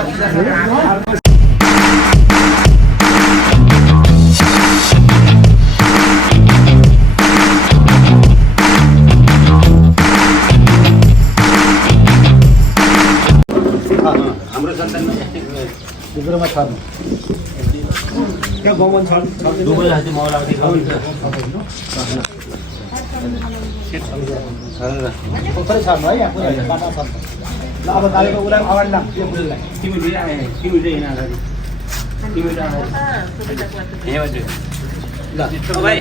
हाम्रो जनतामा दुबुरोमा छ क्या गाउँमा छ दुबुरो जति मौला पोखरी छ है यहाँ पुरै बाटा छ ल अब दाइको उलाई अगाडि लाम त्यो बुढीलाई तिमी दुई आए तिमी चाहिँ हिँड अगाडि तिमी त हे बज्यो ल भाइ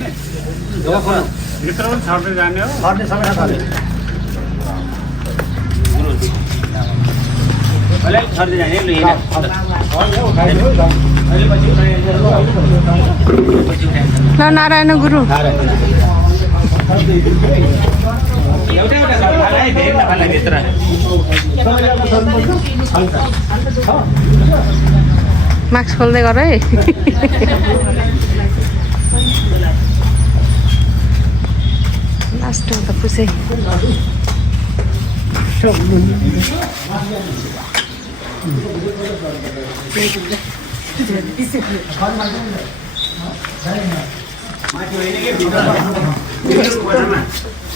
भित्र पनि छर्दै जाने हो छर्ने समय छ अहिले छर्दै जाने ल हिँड ल नारायण गुरु मास्क खोल्दै गर है लास्टमा त पुसै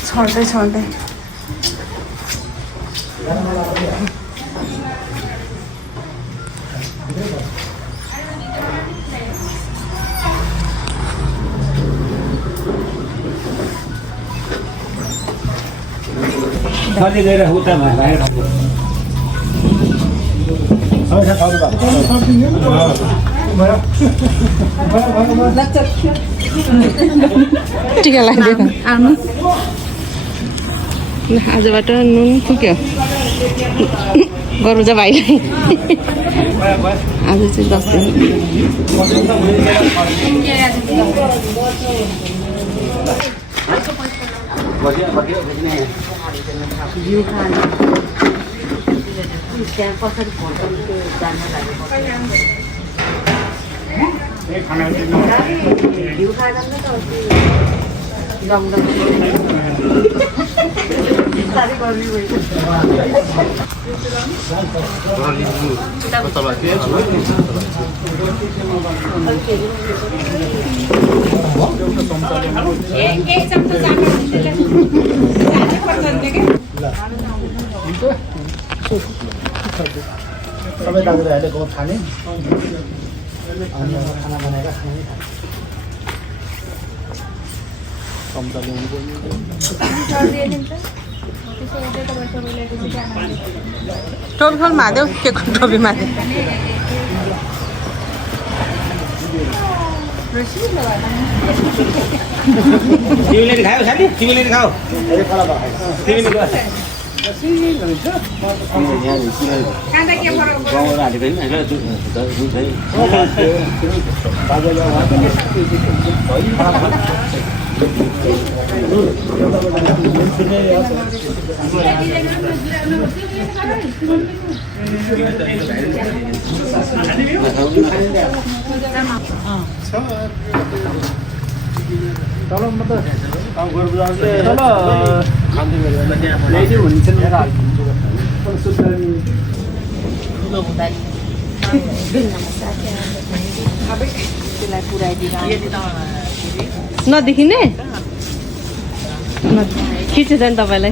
छर्दै छर्दै सर्दी गएर उता भाइ टिका लगाइदिएको आउनु ल आजबाट नुन पुग्यो गरौँ भाइलाई आज चाहिँ 10 दिन सबै दाजुभाइहरूले गफ खाने अनि खाना बनाएर खाने टोपी खोल मादेऊ के टोपी मादे तिमीले खायौ साथी तिमीले खाऊ नदेखिने खिचेछ नि तपाईँलाई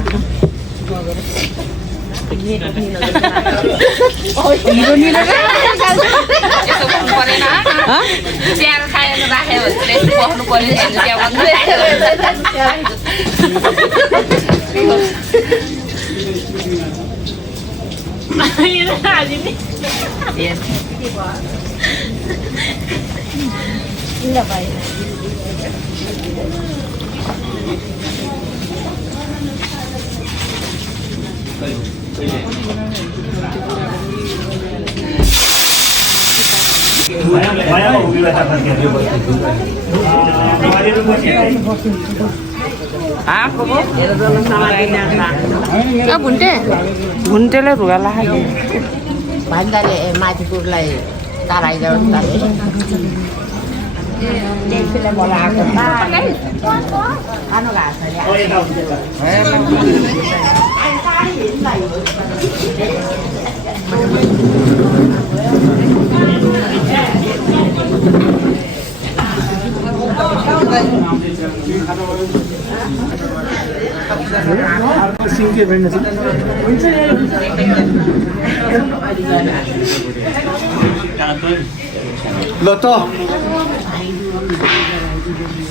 भुन्टेले रुगा लाग्यो भन्दाले माथिपुरलाई ताराइदेऊ बोलाएको खानु गएको ल त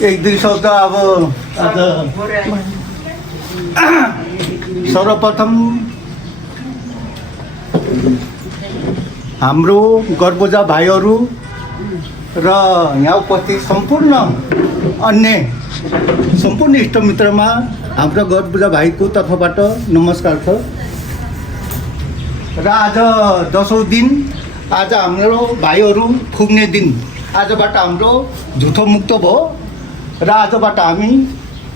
एक दुई शब्द अब आज सर्वप्रथम हाम्रो गर्बोजा भाइहरू र यहाँ उपस्थित सम्पूर्ण अन्य सम्पूर्ण इष्टमित्रमा हाम्रो गर्बोजा भाइको तर्फबाट नमस्कार छ। र आज 10औं दिन, आज हाम्रो भाइहरू पुग्ने दिन, आजबाट हाम्रो झुठो मुक्त भयो र आजबाट हामी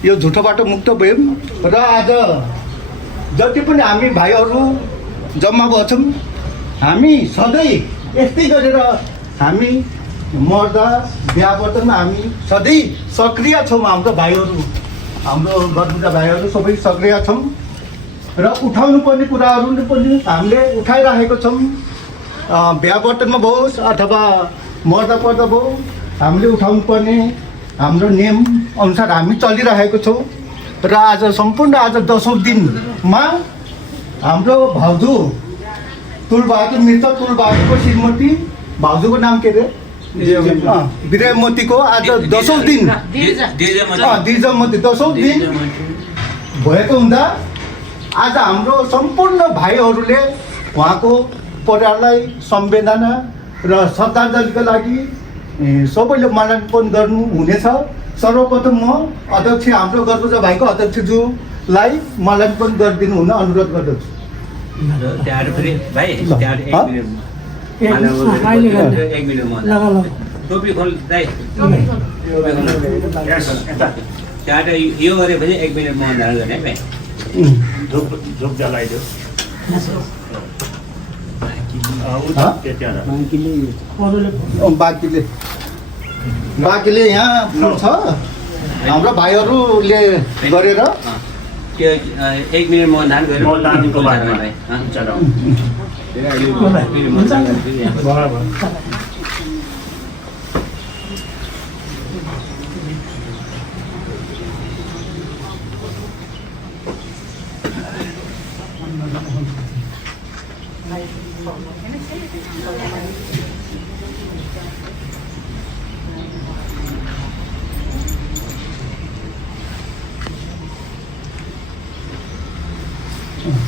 यो झुठोबाट मुक्त भयौँ र आज जति पनि हामी भाइहरू जम्मा भएछौँ हामी सधैँ यस्तै गरेर हामी मर्दा बिहाबटनमा हामी सधैँ सक्रिय छौँ। हाम्रो भाइहरू, हाम्रो गर्बोजा भाइहरू सबै सक्रिय छौँ र उठाउनु पर्ने कुराहरू पनि हामीले उठाइराखेको छौँ। बिहाबटनमा होस् अथवा मर्दा पर्दा भयो, हामीले उठाउनु पर्ने हाम्रो नियम अनुसार हामी चलिरहेको छौँ। र आज सम्पूर्ण आज 10औं दिनमा हाम्रो भाउजू तुलबहादुर मित्र, तुलबहादुरको श्रीमती, भाउजूको नाम के अरे विजयमतीको आज 10औं दिन, दिर्जमती 10औं दिन भएको हुँदा आज हाम्रो सम्पूर्ण भाइहरूले उहाँको परिवारलाई सम्वेदना र श्रद्धाञ्जलीको लागि सबैले माल्यार्पण गर्नु हुनेछ। सर्वप्रथम म अध्यक्ष, हाम्रो गर्बोजा भाइको अध्यक्षज्यूलाई माल्यार्पण गरिदिनु हुन अनुरोध गर्दछु। टोपी खोल दाइ, यो गरेपछि 1 मिनट म धारण गर्ने भाइ। धुप जलाइदियो। बाँकीले यहाँ फुल छ, हाम्रो भाइहरूले गरेर 1 मिनट म धारण गरेर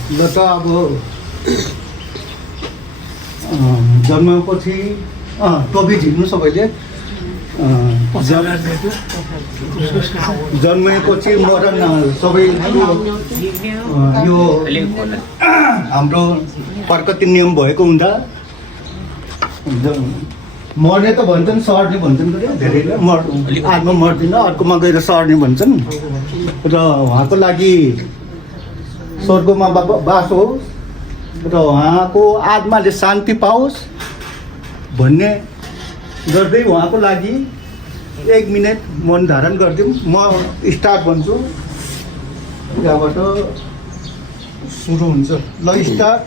ल त अब जन्मेपछि टोपी झिक्नु सबैले। जन्मेपछि मरण सबै यो हाम्रो प्रकृति नियम भएको हुँदा मर्ने त भन्छन्, सर्ने भन्छन् धेरैले। आत्मा मर्दिन, अर्कोमा गएर सर्ने भन्छन् र उहाँको लागि स्वर्गमा बास होस् र उहाँको आत्माले शान्ति पाओस् भन्ने गर्दै उहाँको लागि 1 मिनट मौन धारण गरिदिउँ। म स्टार्ट भन्छु, यहाँबाट सुरु हुन्छ। ल स्टार्ट।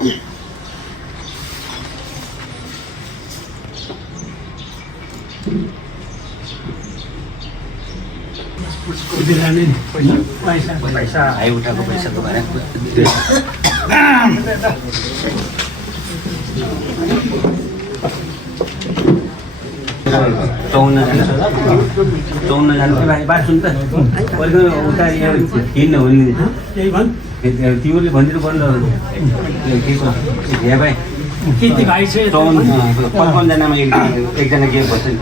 पैसा भाइ उठाएको पैसाको भएर 54 जना भाइ बात सुन त उता हिँड्न हुने तिमीले भनिदिनु पर्ने भाइ कति भाइ छ? 55 जनामा एकजना गेम भन्छ नि।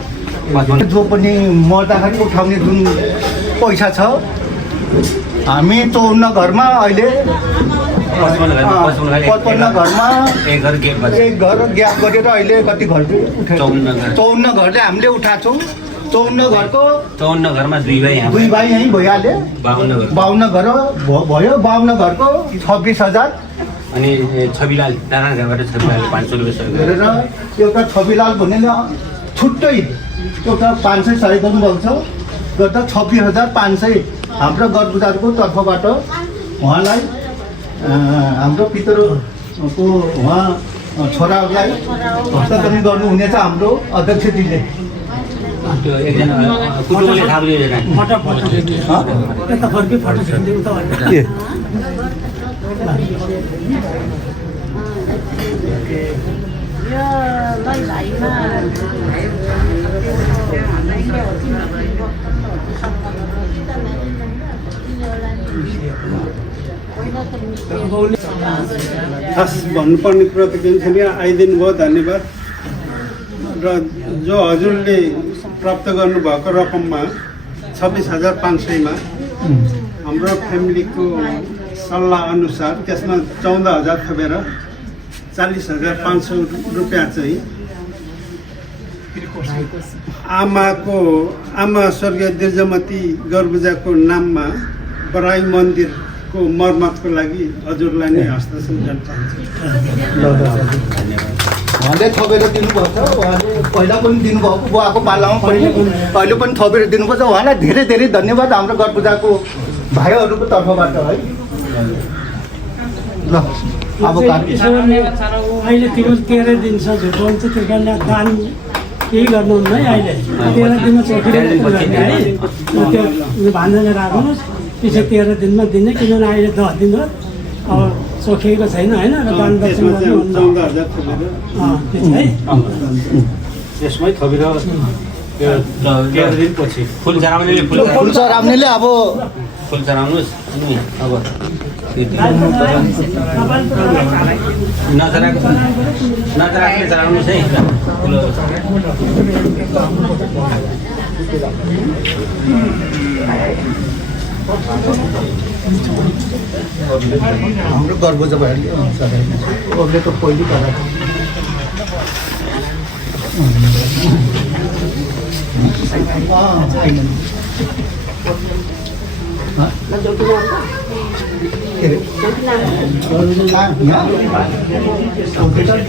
जो पनि मर्दाखेरि उठाउने जुन पैसा छ, हामी 54 घरमा अहिले 55 घरमा एक घर ग्याप गरेर अहिले कति घर उठायो? 54 घरले हामीले उठाएको छौँ। 54 घरमा 2 भाइ यहीँ भइहाल्यो। 52 घर भयो। 52 घरको 26,000 अनि छविलाल नारायणघाटबाट 500 रुपियाँ गरेर एउटा छविलाल भन्ने छुट्टै एउटा 500 सहयोग गर्नुभएको छ। गर्दा 26,500 हाम्रो गर्बोजाको तर्फबाट उहाँलाई हाम्रो पितरको उहाँ छोराहरूलाई हस्तान्तरण गर्नुहुनेछ हाम्रो अध्यक्षजीले। खास भन्नुपर्ने कुरा त केही छैन। आइदिनु भयो, धन्यवाद। र जो हजुरले प्राप्त गर्नुभएको रकममा 26,500मा हाम्रो फ्यामिलीको सल्लाह अनुसार त्यसमा 14,000 थपेर 40,500 रुपियाँ चाहिँ आमा स्वर्गीय दिर्जमती गर्बुजाको नाममा बराई मन्दिरको मर्मतको लागि हजुरलाई नै हस्ताक्षर गर्न चाहन्छु। उहाँले थपेर दिनुपर्छ। उहाँले पहिला पनि दिनुभएको, बुवाको पालामा पनि अहिले पनि थपेर दिनुपर्छ। उहाँलाई धेरै धेरै धन्यवाद हाम्रो गर्बुजाको भाइहरूको तर्फबाट है। ल अब अहिले 13 दिन छ झुटो हुन्छ, त्यो कारणले दान केही गर्नुहुन्न है। अहिले 13 दिनमा चोखिएर है त्यो भान्जाले राख्नुहोस्, पछि 13 दिनमा दिने, किनभने अहिले 10 दिन हो, अब चोखिएको छैन होइन। र दान दक्षिणा यसमै थपेर 13 दिनपछि फुल चढाउनेले फुल चढाउनेले अब फुल चढाउनुहोस्। अनि अब नचराकले चढाउनुहोस् है। हाम्रो गर्बुजा भाइले अरूले त पहिलो चढाएको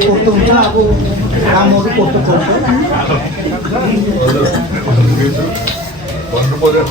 कस्तो हुन्छ अब कामहरू कस्तो पर्छ भन्नु पर्यो।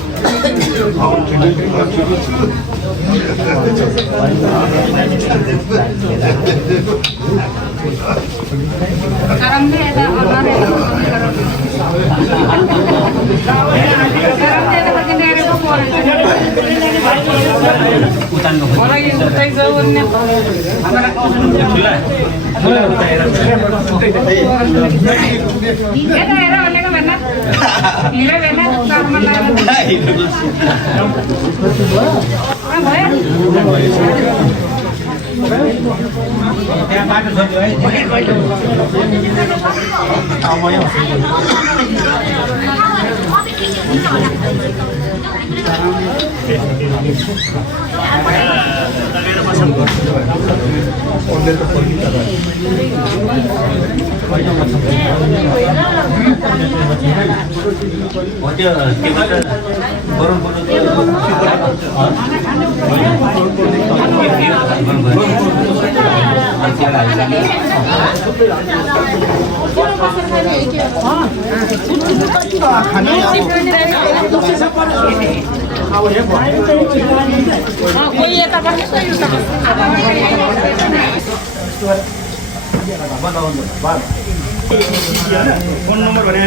फोन नम्बर भने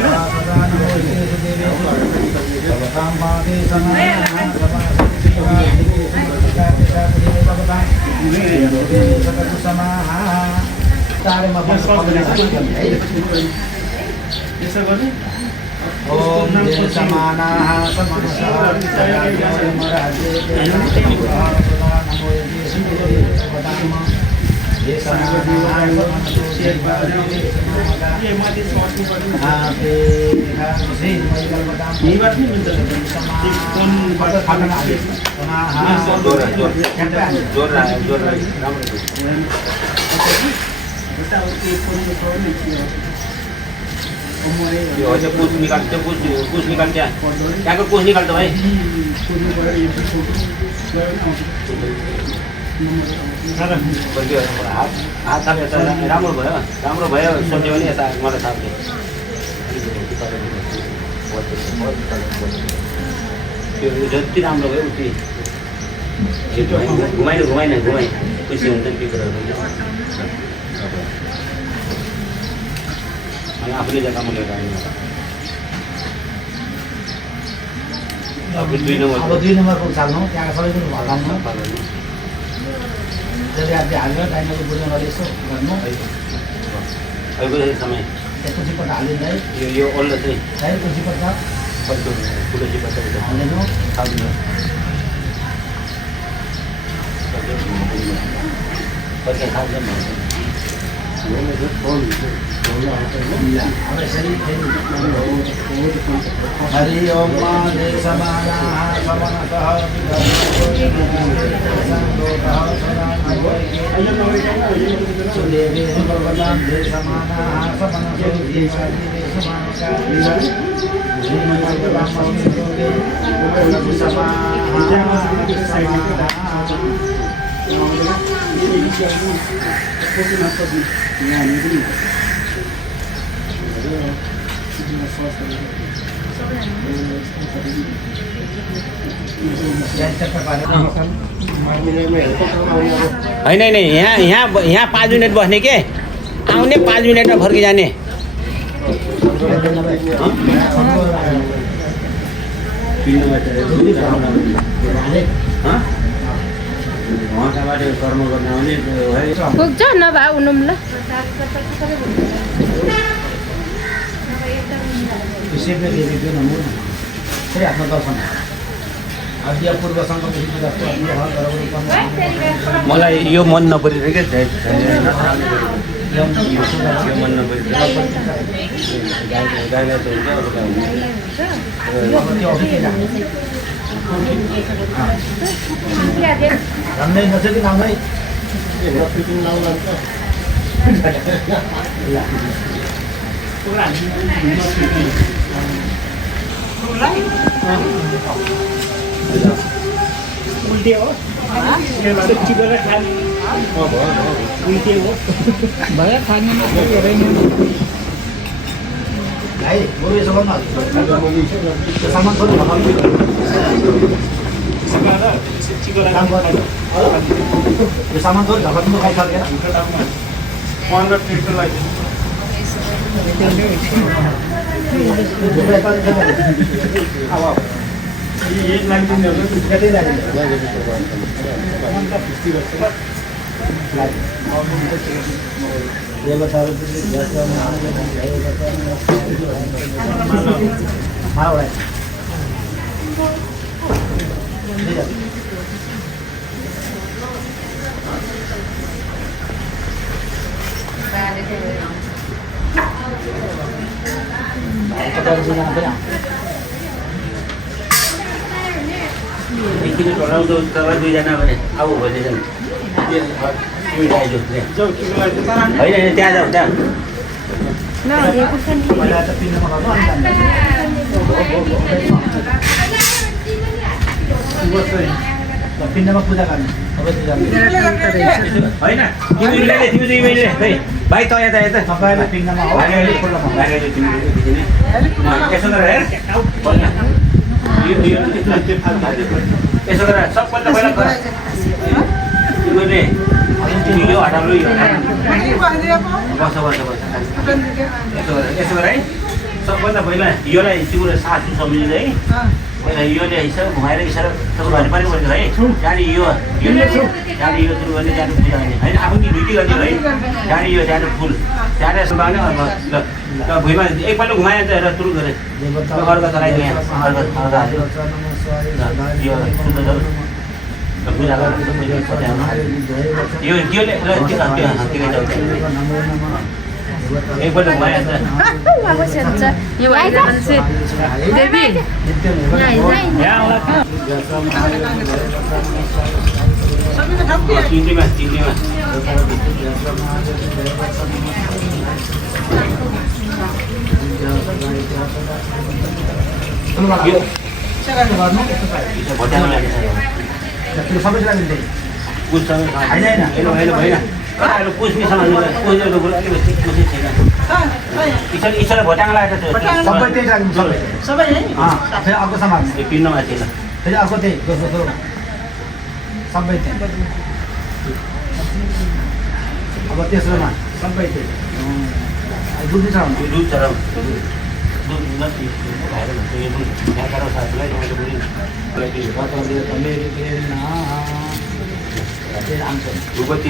कुछ निकालते क्या कुछ निकालते भाई हात थाप्यो त राम्रो भयो सोच्यो भने यता मलाई थाप्यो त्यो जति राम्रो भयो उति घुमाइ खुसी हुन्छ त्यो कुराहरू अनि आफूले जग्गामा लिएर आउनु अब 2 नम्बरको चाल्नु त्यहाँ सबैजना भगाउनु जसले आज हालेर डाइनाको बुझ्नलाई यसो गर्नु समय त्यसपछि पट्ट हालिँदै यो ओल्लो चाहिँ त्यसपछि पट्ट तुलसी पत्ता हालिनु अब यसरी हरि ओम समानाः समनतः सुदेवे भगवान् दे समानाः समनतः होइन यहाँ 5 मिनट बस्ने के आउने 5 मिनटमा फर्किजाने कर्म गर्न आउने पुग्छ नभए उनुम्ला शिवले देखेको नमो फेरि आफ्नो दर्शन आद्य पूर्व सङ्कल्प मलाई यो मन नपरिरहेको यो मन नपरिरहेको गाईलाई त राम्रै नछ कि नामै उल्टे हो सब्जी गरेर खाने उल्टे हो भयो खाने भाइ बरु यसो गर्नु त्यो सामान थोरै भगाउनु काम गर्नु यो सामान थोरै ढकाउनु खाइसकेर एकचोटि चढाउँदो तपाईँ 2 जना भने अब भोलि जानु होइन त्यहाँ जाऊ त्यहाँ पहिला त पिण्डमा गर्नु अनि पिण्डमा पूजा गर्नु होइन तिमीले खै भाइ त यता तपाईँलाई पिण्डमा हो यसो गरेर हेर यसो गरेर सबभन्दा पहिला यो हटाउनु यसो गरेर है सबभन्दा पहिला योलाई तिम्रो सासु सम्झिँदै है पहिला योले यसो घुमाएर इसारा तपाईँ पनि पर्छ है जाने यो जाने यो सुरु गर्ने जाने पूजा गर्ने होइन आफ्नो ड्युटी गर्ने है जाने यो जाने फुल जाने ल भुइँमा एकपल्ट घुमाएर चाहिँ हेर सुरु गरेँ अर्को चलाइदियो यहाँ अर्को यो पूजा यो योले एकपल्ट घुमाएर चिन्टीमा सबैजना मिल्दै पुस्ने सामान ईश्वर भोटाङ लागेको सबै त्यही राख्नु सबै फेरि अर्को सामान पिण्डमा थिएन फेरि अर्को त्यही दोस्रो सबै त्यही अब तेस्रोमा सबै त्यही दुध छ दुध चढाउ दुध खाएर भन्छ यो दुध यहाँ साथीलाई भूपति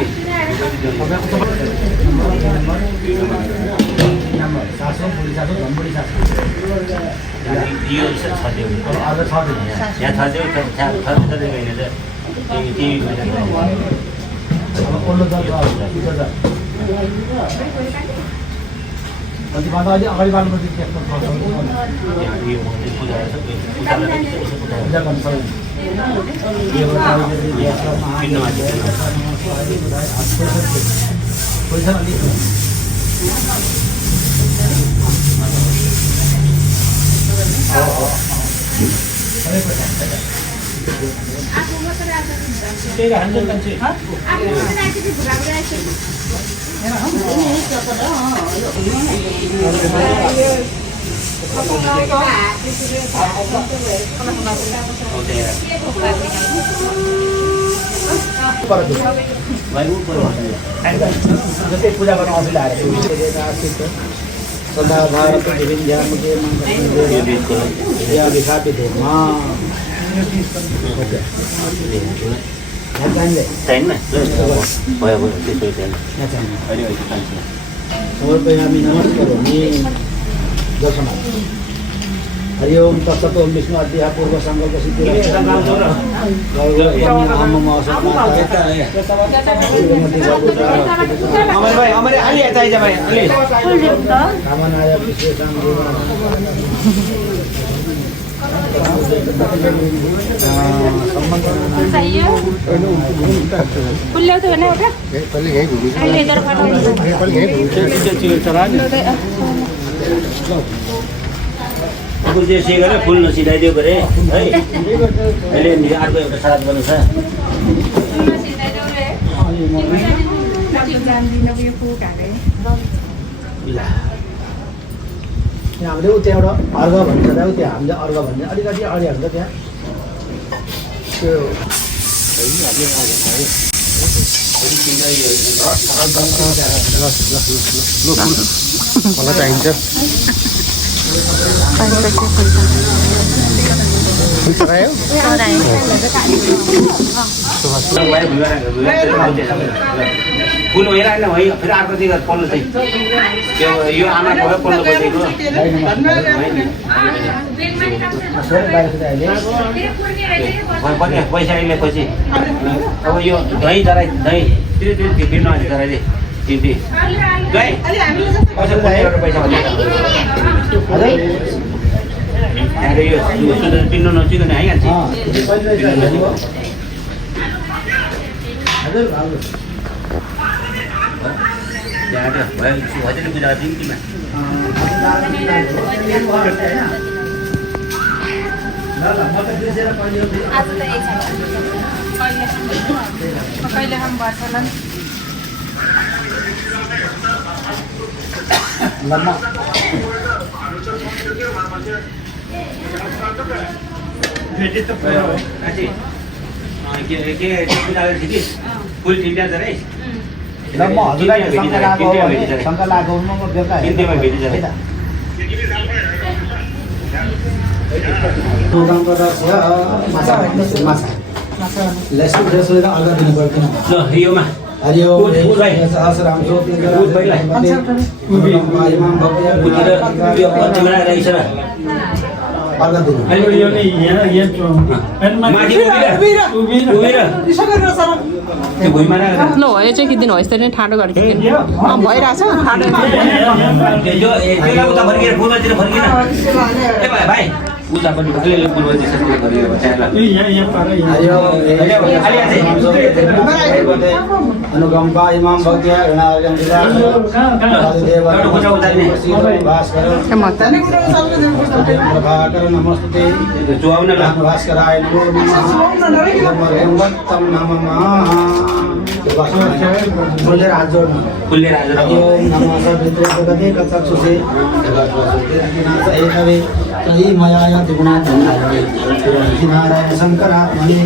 यो छाड्यो यहाँ छाड्यो अगाडि बाल्नुपर्छ त्यस्तो जस्तै पूजा गर्न अघि आएर सदा भारत विभिन्न मुझे या विखापित है मां समर्पयामि नमस्करोमि दर्शना हरि ओम तत्सत ओम विष्णु अध्याय पूर्व संकल्प सिद्धि हमारे आली आता है जब आली कामनाय विशेषं फुल नसिधाइदियो गरे है अहिले अर्को एउटा श्राद्ध गर्नु छ हामीले उ त्यहाँबाट अर्घ भन्छ र त्यहाँ हामीले अर्घ भन्ने अलिकति अगाडि हाल्छ त्यहाँ त्यो मलाई चाहिन्छ फुल हेरेन है फेरि अर्को चाहिँ पल्लो चाहिँ त्यो यो आमाको पल्लो बसेको पैसा ल्याएपछि अब यो दही चराइ दही फेरि फिर्नु आयो चराइले तिमी दही पैसा यो पिन्नु नचिकन आइहाल्छ हजुरले बुझाएको थियौँ कि फुल तिनवटा छ रे ल म हजुरलाई शङ्का लागो म बेलुका हिन्दीमा भेटिन्छ है लेसो लेसो अर्घ दिनु पर्दैन ल योमा हरि ओम सहस्राम इमाम रहेछ अर्घ दिनु त्यो भुइँमा ल हो यो चाहिँ किदिनु हो यसरी नै ठाडो गरेको भइरहेछ उता फर्किएर फुलतिर फर्किन ए भाइ उतापट्टि अलिअलि पूर्वतिर अनुकंपा इमाम भक्त्या प्रभाकर नमस्ते भास्कराय फुलेर हात जोड्नु फुलेर हात जोड्नु ओम नमः सर्वत्र जगते कचक्षुषे एकवे तै मयाय त्रिगुणात् नारायण शङ्करात्मने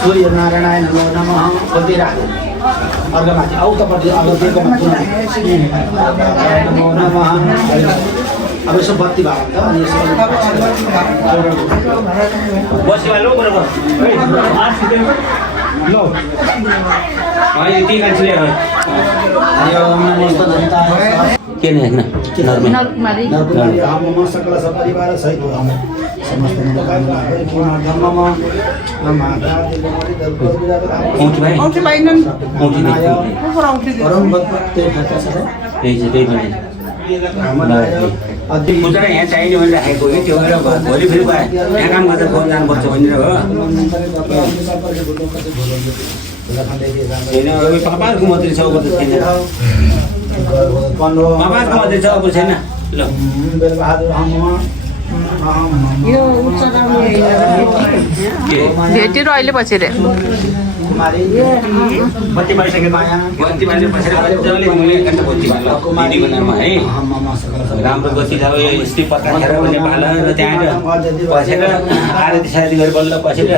सूर्य नारायणाय नमो नमः फुलेर हात अर्घमाथि औतपट्टि अर्घ दिएको नमो नमः अब यसो बत्ती भएको त अनि यसो बस्यो लो बराबर ल होइन ती मान्छेले के लेख्न नरकुमारी हम सकल सपरिवार सहित हम समस्त मनोकामना गरी पूर्ण धर्ममा औँठी भाइ औँठी परम भक्त खाता छ त्यही भने खुद्रा यहाँ चाहिने भनेर राखेको कि त्यो मेरो भोलि फेरि यहाँ काम गर्दा फोन जानुपर्छ भनेर हो होइन अब पापाहरूको मात्रै छ अब त छैन पापाहरूको मात्रै छ अब छैन ल भेटेर अहिले पछि रे बत्ती बालिसकेको बत्ती बालेर बसेर जसले मैले एकैछिन बत्ती बाल्न दिदीको नाममा है राम्रो बत्ती छ यो स्त्री प्रकाश खेर नेपाल र त्यहाँ बसेर आरती सारती गरेर बल्ल बसेर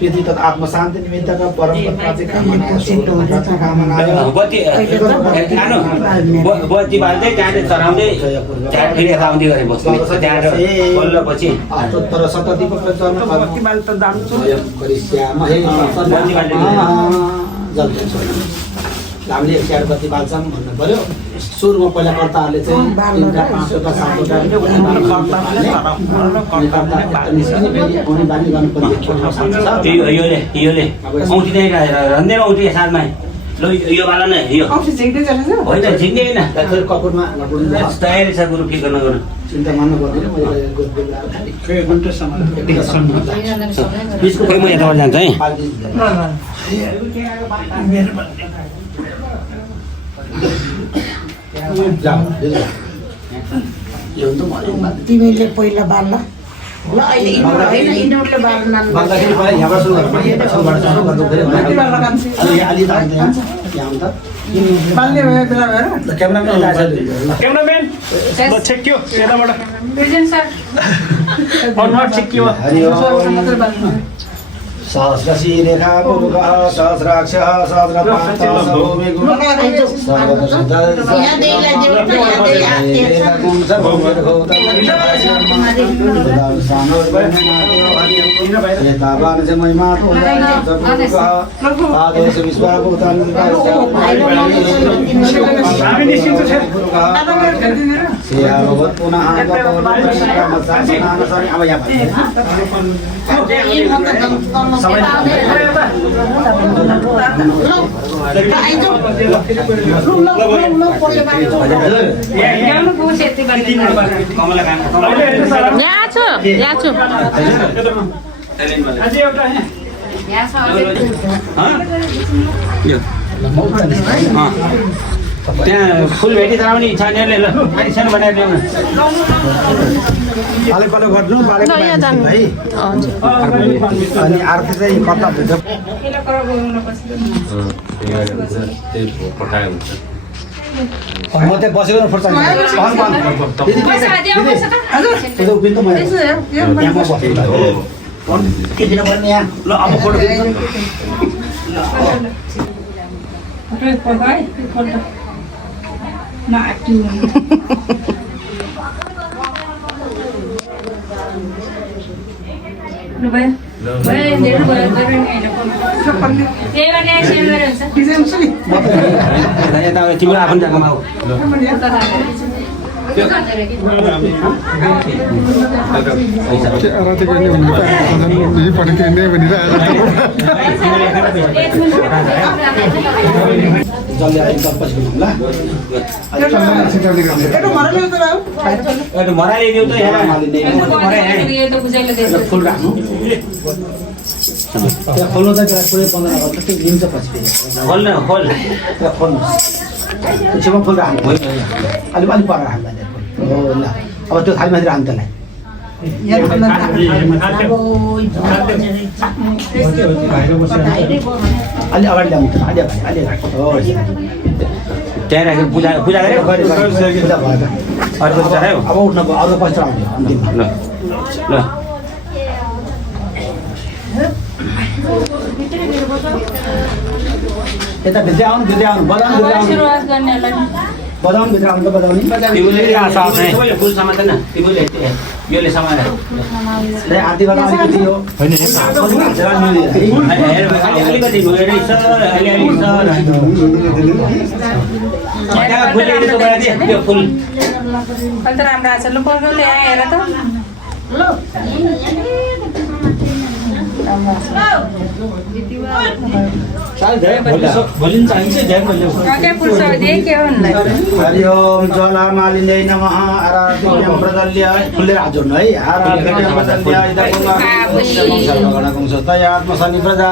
पृथ्वी तथा आत्मशान्ति निमित्तका परम कामना बत्ती आनो बत्ती बाल्दै त्यहाँ चढाउँदै त्यहाँ फेरि यता आउँदै गरे बस्ने त्यहाँ बल्ल पछि तर शतदीपक चरण बत्ती बाल्न त जान्छु बत्ती बाल्न हामीले 100 बत्ती बाल्छौँ भन्नु पर्यो सुरुमा पहिला कर्ताहरूले चाहिँ 3 5 योले औँठी नै रन्दैन औँठी सालमा ल यो बाला नै यो होइन झिक्दैन कपुरमा तयारी छ गुरु के गर्न चिन्ता मान्नु पर्दैन खै म यताबाट जान्छ है तिमीले पहिला बाल्ला ल अहिले यिनीहरूले बाल्न क्यामराम्यान ल छेक्यो यताबाट अनुहार छेक्यो सहस्रशी रेखा पुरुषः सहस्राक्षः सहस्रपातः त्यहाँ फुल भेटी चलाउने इच्छा नै ल सानो बनाएर ल्याउनु पाले पालो गर्नु पालेको है अनि आरती चाहिँ कता भेट्छ म त्यहाँ बसेको फुर्छ ल अब फोटो तिम्रो आफ्नो जग्गामा हो मराइदियो त फुल राख्नु खोल्नु त पुरै 15 वर्ष लिन्छ पछि खोल्न खोल खोल्नु त्यसमा फुल राख्नु अलि अलि पर राख्नु हो ल अब त्यो थाली माथि राख्नु त्यसलाई अलि अगाडि ल्याउनु अलि अलि हो त्यहाँ राखेर पूजा पूजा गऱ्यो अब उठ्नु अरू पैसा आउने अन्तिममा ल ल यता भित्रै आउनु बजाउनु बजाउनु भित्र आउनु बजाउने तिमीले सबैले फुल समात्दैन तिमीले योले समाएर आरती गर्दा अलिकति यो होइन अलिकति गएर फुल अन्त राम्रो आछ लु पकाउनु हेर त भोलि चाहिन्छ ध्यान के पुल्छ दे के हुन्न हरि ओम ज्वालामालिन्यै नमः आराध्यं प्रदल्य फुलले हात जोड्नु है आराध्यं प्रदल्य इदं तया आत्मशनि प्रजा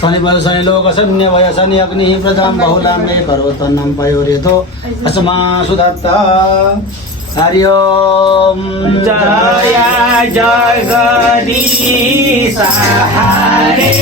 शनि भयो शनि लोक शून्य भय शनि अग्नि प्रजां बहुलां मे करोतन्नं पयोरेतो अस्मा सुदत्त हरि ओम जय जगदीश हरे